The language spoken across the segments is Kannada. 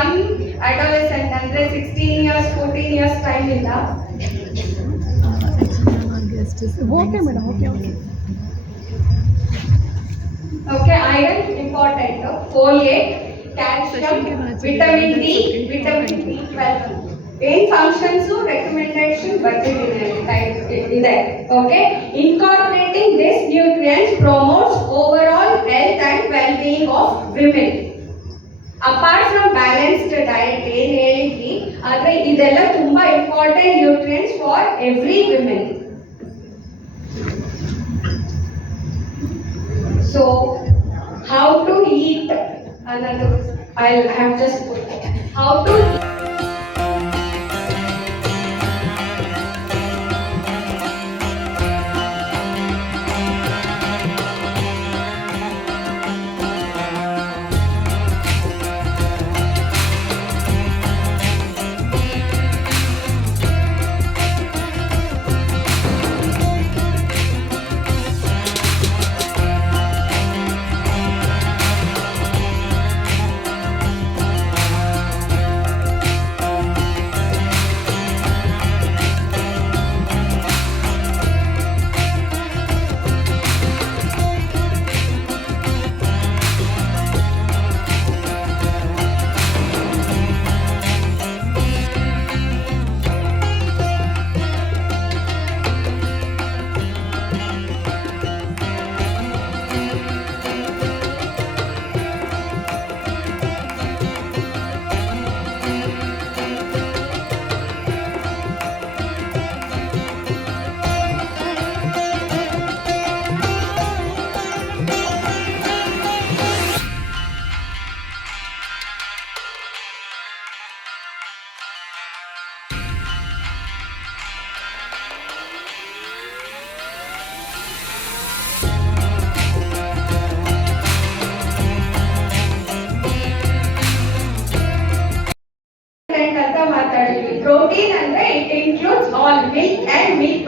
ಫ್ರಮ್ ಅಡೋಲೆಸೆಂಟ್ ಅಂದ್ರೆ sixteen years fourteen years time ಇಂದ. Okay madam okay okay okay iron important folate calcium vitamin D vitamin B twelve ಏನ್ ಫಂಕ್ಷನ್ಸ್ ರೆಕಮೆಂಡೇಶನ್ ಬರ್ತಿದೆ ಇದೆ okay incorporating this nutrients promotes overall health and well being of women apart from balanced diet ಏನ್ ಹೇಳಿದ್ವಿ ಆದ್ರೆ ಇದೆಲ್ಲ ತುಂಬಾ important nutrients for every women so how to eat ಅನ್ನೋದು I have just how to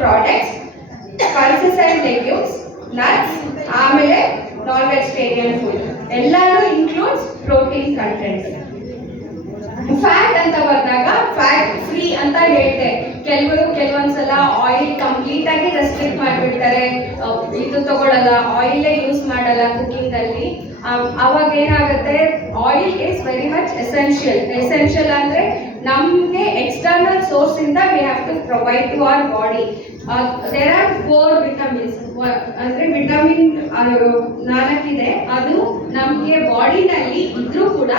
products pulses and legumes nuts ಆಮೇಲೆ ನಾನ್ ವೆಜಿಟೇರಿಯನ್ ಫುಡ್ ಎಲ್ಲಾನು ಇನ್ಕ್ಲೂಡ್ಸ್ ಪ್ರೋಟೀನ್ ಕಂಟೆಂಟ್ ಫ್ಯಾಟ್ ಅಂತ ಬಂದಾಗ ಫ್ಯಾಟ್ ಫ್ರೀ ಅಂತ ಹೇಳ್ತೆ. ಕೆಲವರು ಕೆಲವೊಂದ್ಸಲ ಆಯಿಲ್ ಕಂಪ್ಲೀಟ್ ಆಗಿ ರೆಸ್ಟ್ರಿಕ್ಟ್ ಮಾಡಿಬಿಡ್ತಾರೆ. ಇದು ತಗೊಳ್ಳಲ್ಲ ಆಯಿಲೇ ಯೂಸ್ ಮಾಡಲ್ಲ ಕುಕಿಂಗ್ ಅವಾಗ ಏನಾಗುತ್ತೆ? Oil is very much essential essential ಅಂದ್ರೆ ನಮ್ಗೆ ಎಕ್ಸ್ಟರ್ನಲ್ ಸೋರ್ಸ್ ಇಂದ we have to provide to our body there are four vitamins ಅಂದ್ರೆ ವಿಟಮಿನ್ ನಾಲ್ಕಿದೆ. ಅದು ನಮಗೆ ಬಾಡಿನಲ್ಲಿ ಇದ್ರೂ ಕೂಡ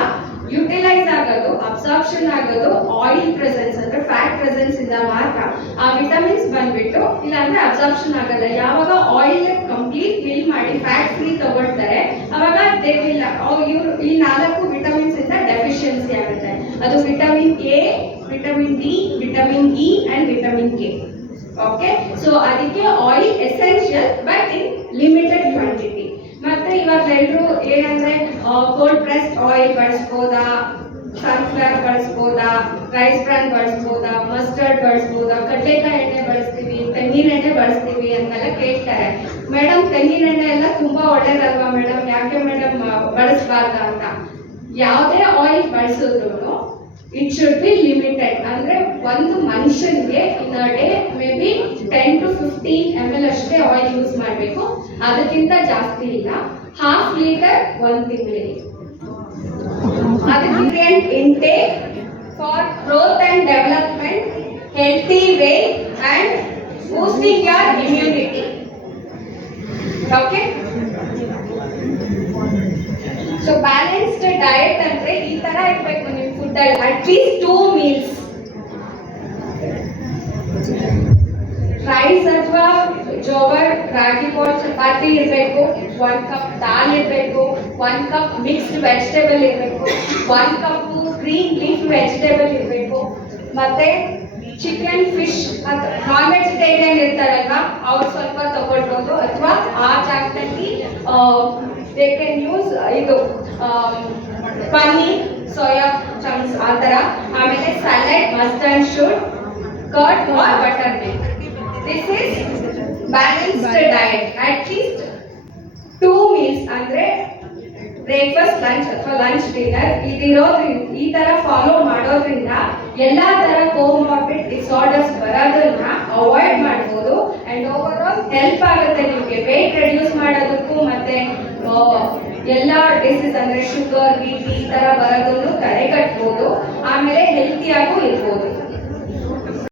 ಯುಟಿಲೈಸ್ ಆಗೋದು ಅಬ್ಸಾರ್ಪ್ಷನ್ ಆಗೋದು ಆಯಿಲ್ ಪ್ರೆಸೆನ್ಸ್ ಅಂದ್ರೆ ಫ್ಯಾಟ್ ಪ್ರೆಸೆನ್ಸ್ ಇಂದ ಮಾತ್ರ. ಆ ವಿಟಮಿನ್ಸ್ ಬಂದ್ಬಿಟ್ಟು, ಇಲ್ಲಾಂದ್ರೆ ಅಬ್ಸಾರ್ಪ್ಷನ್ ಆಗಲ್ಲ. ಯಾವಾಗ ಆಯಿಲ್ ಕಂಪ್ಲೀಟ್ ಫಿಲ್ ಮಾಡಿ ಫ್ಯಾಟ್ ಫ್ರೀ ತಗೊಳ್ತಾರೆ, ಅವಾಗ ದೇ ವಿಲ್ ಇವ್ರು ಈ ನಾಲ್ಕು ವಿಟಮಿನ್ಸ್ ಇಂದ ಡೆಫಿಷಿಯನ್ಸಿ ಆಗುತ್ತೆ. ಅದು vitamin A vitamin D vitamin E and vitamin K okay so ಅದಕ್ಕೆ oil essential but in limited quantity ಮತ್ತೆ ಇವಾಗ ಎಲ್ಲರೂ ಏನಂದ್ರೆ ಕೋಲ್ಡ್ ಪ್ರೆಸ್ ಆಯಿಲ್ ಬಳಸ್ಬೋದಾ? ಸನ್ಫ್ಲವರ್ ಬಳಸ್ಬೋದಾ? ರೈಸ್ ಬ್ರಾನ್ ಬಳಸ್ಬೋದಾ? ಮಸ್ಟರ್ಡ್ ಬಳಸ್ಬೋದಾ? ಕಡ್ಲೆಕಾಯಿ ಎಣ್ಣೆ ಬಳಸ್ತೀವಿ, ತೆಂಗಿನ ಎಣ್ಣೆ ಬಳಸ್ತೀವಿ ಅಂತೆಲ್ಲ ಕೇಳ್ತಾರೆ. ಮೇಡಮ್ ತೆಂಗಿನ ಎಣ್ಣೆ ಎಲ್ಲ ತುಂಬಾ ಒಳ್ಳೇದಲ್ವಾ ಮೇಡಮ್ ಯಾಕೆ ಮೇಡಮ್ ಬಳಸಬಾರ್ದ ಅಂತ? ಯಾವುದೇ ಆಯಿಲ್ ಬಳಸಿದ್ರು ಇಟ್ ಶುಡ್ ಬಿ ಲಿಮಿಟೆಡ್ ಅಂದ್ರೆ ಒಂದು ಮನುಷ್ಯನಿಗೆ in day may be ten to fifteen M L ಅಷ್ಟೇ ಆಯಿಲ್ ಯೂಸ್ ಮಾಡಬೇಕು. ಅದಕ್ಕಿಂತ ಜಾಸ್ತಿ ಇಲ್ಲ. ಹಾಫ್ ಲೀಟರ್ ಒಂದು ತಿಂಗಳಿಗೆ. ಅದಕ್ಕೆ intake for growth and development healthy way and boosting your immunity okay so balanced diet ಅಂದ್ರೆ ಈ ತರ ಇರ್ಬೇಕು ನಿಮ್ ಫುಡ್ ಅಲ್ಲಿ ಅಟ್ಲೀಸ್ಟ್ ಟೂ ಮೀಲ್ಸ್ ರೈಸ್ ಅಥವಾ ಜೋವರ್ ರಾಗಿ ಬಾಲ್ ಚಪಾತಿ ಇರಬೇಕು ಒನ್ ಕಪ್ ದಾಲ್ ಇರಬೇಕು ಒನ್ ಕಪ್ ಮಿಕ್ಸ್ಡ್ ವೆಜಿಟೇಬಲ್ ಇರಬೇಕು one cup green leaf vegetable ಇರಬೇಕು ಮತ್ತೆ ಚಿಕನ್ ಫಿಶ್ ಅಥವಾ ನಾನ್ ವೆಜಿಟೇರಿಯನ್ ಇರ್ತಾರಲ್ವಾ ಅವ್ರು ಸ್ವಲ್ಪ ತಗೊಳ್ಬೋದು। ಅಥವಾ ಆ ಜಾಗದಲ್ಲಿ ದೇ ಕ್ಯಾನ್ ಯೂಸ್ ಇದು ಪನ್ನೀರ್ ಸೋಯಾ ಚಂಕ್ಸ್ ಆ ತರ ಆಮೇಲೆ salad mustard should curd or buttermilk this is balanced diet at least two meals ಅಂದ್ರೆ ಬ್ರೇಕ್ಫಾಸ್ಟ್ ಲಂಚ್ ಅಥವಾ ಲಂಚ್ ಡಿನ್ನರ್ ಇದಿರೋದ್ರಿಂದ ಈ ತರ ಫಾಲೋ ಮಾಡೋದ್ರಿಂದ ಎಲ್ಲಾ ತರ ಕೋಮಾರ್ಬಿಡ್ ಡಿಸಾರ್ಡರ್ಸ್ ಬರೋದನ್ನ ಅವಾಯ್ಡ್ ಮಾಡ್ಬೋದು. ಅಂಡ್ ಓವರ್ ಆಲ್ ಹೆಲ್ಪ್ ಆಗುತ್ತೆ ನಿಮಗೆ. ವೇಟ್ ರೆಡ್ಯೂಸ್ ಆ, ಎಲ್ಲ ಡಿಸೀಸ್ ಅಂದ್ರೆ ಶುಗರ್ ಬಿ ಪಿ ಈ ತರ ಬರೋದನ್ನು ತಡೆಗಟ್ಬೋದು. ಆಮೇಲೆ ಹೆಲ್ತಿಯಾಗೂ ಇರ್ಬೋದು.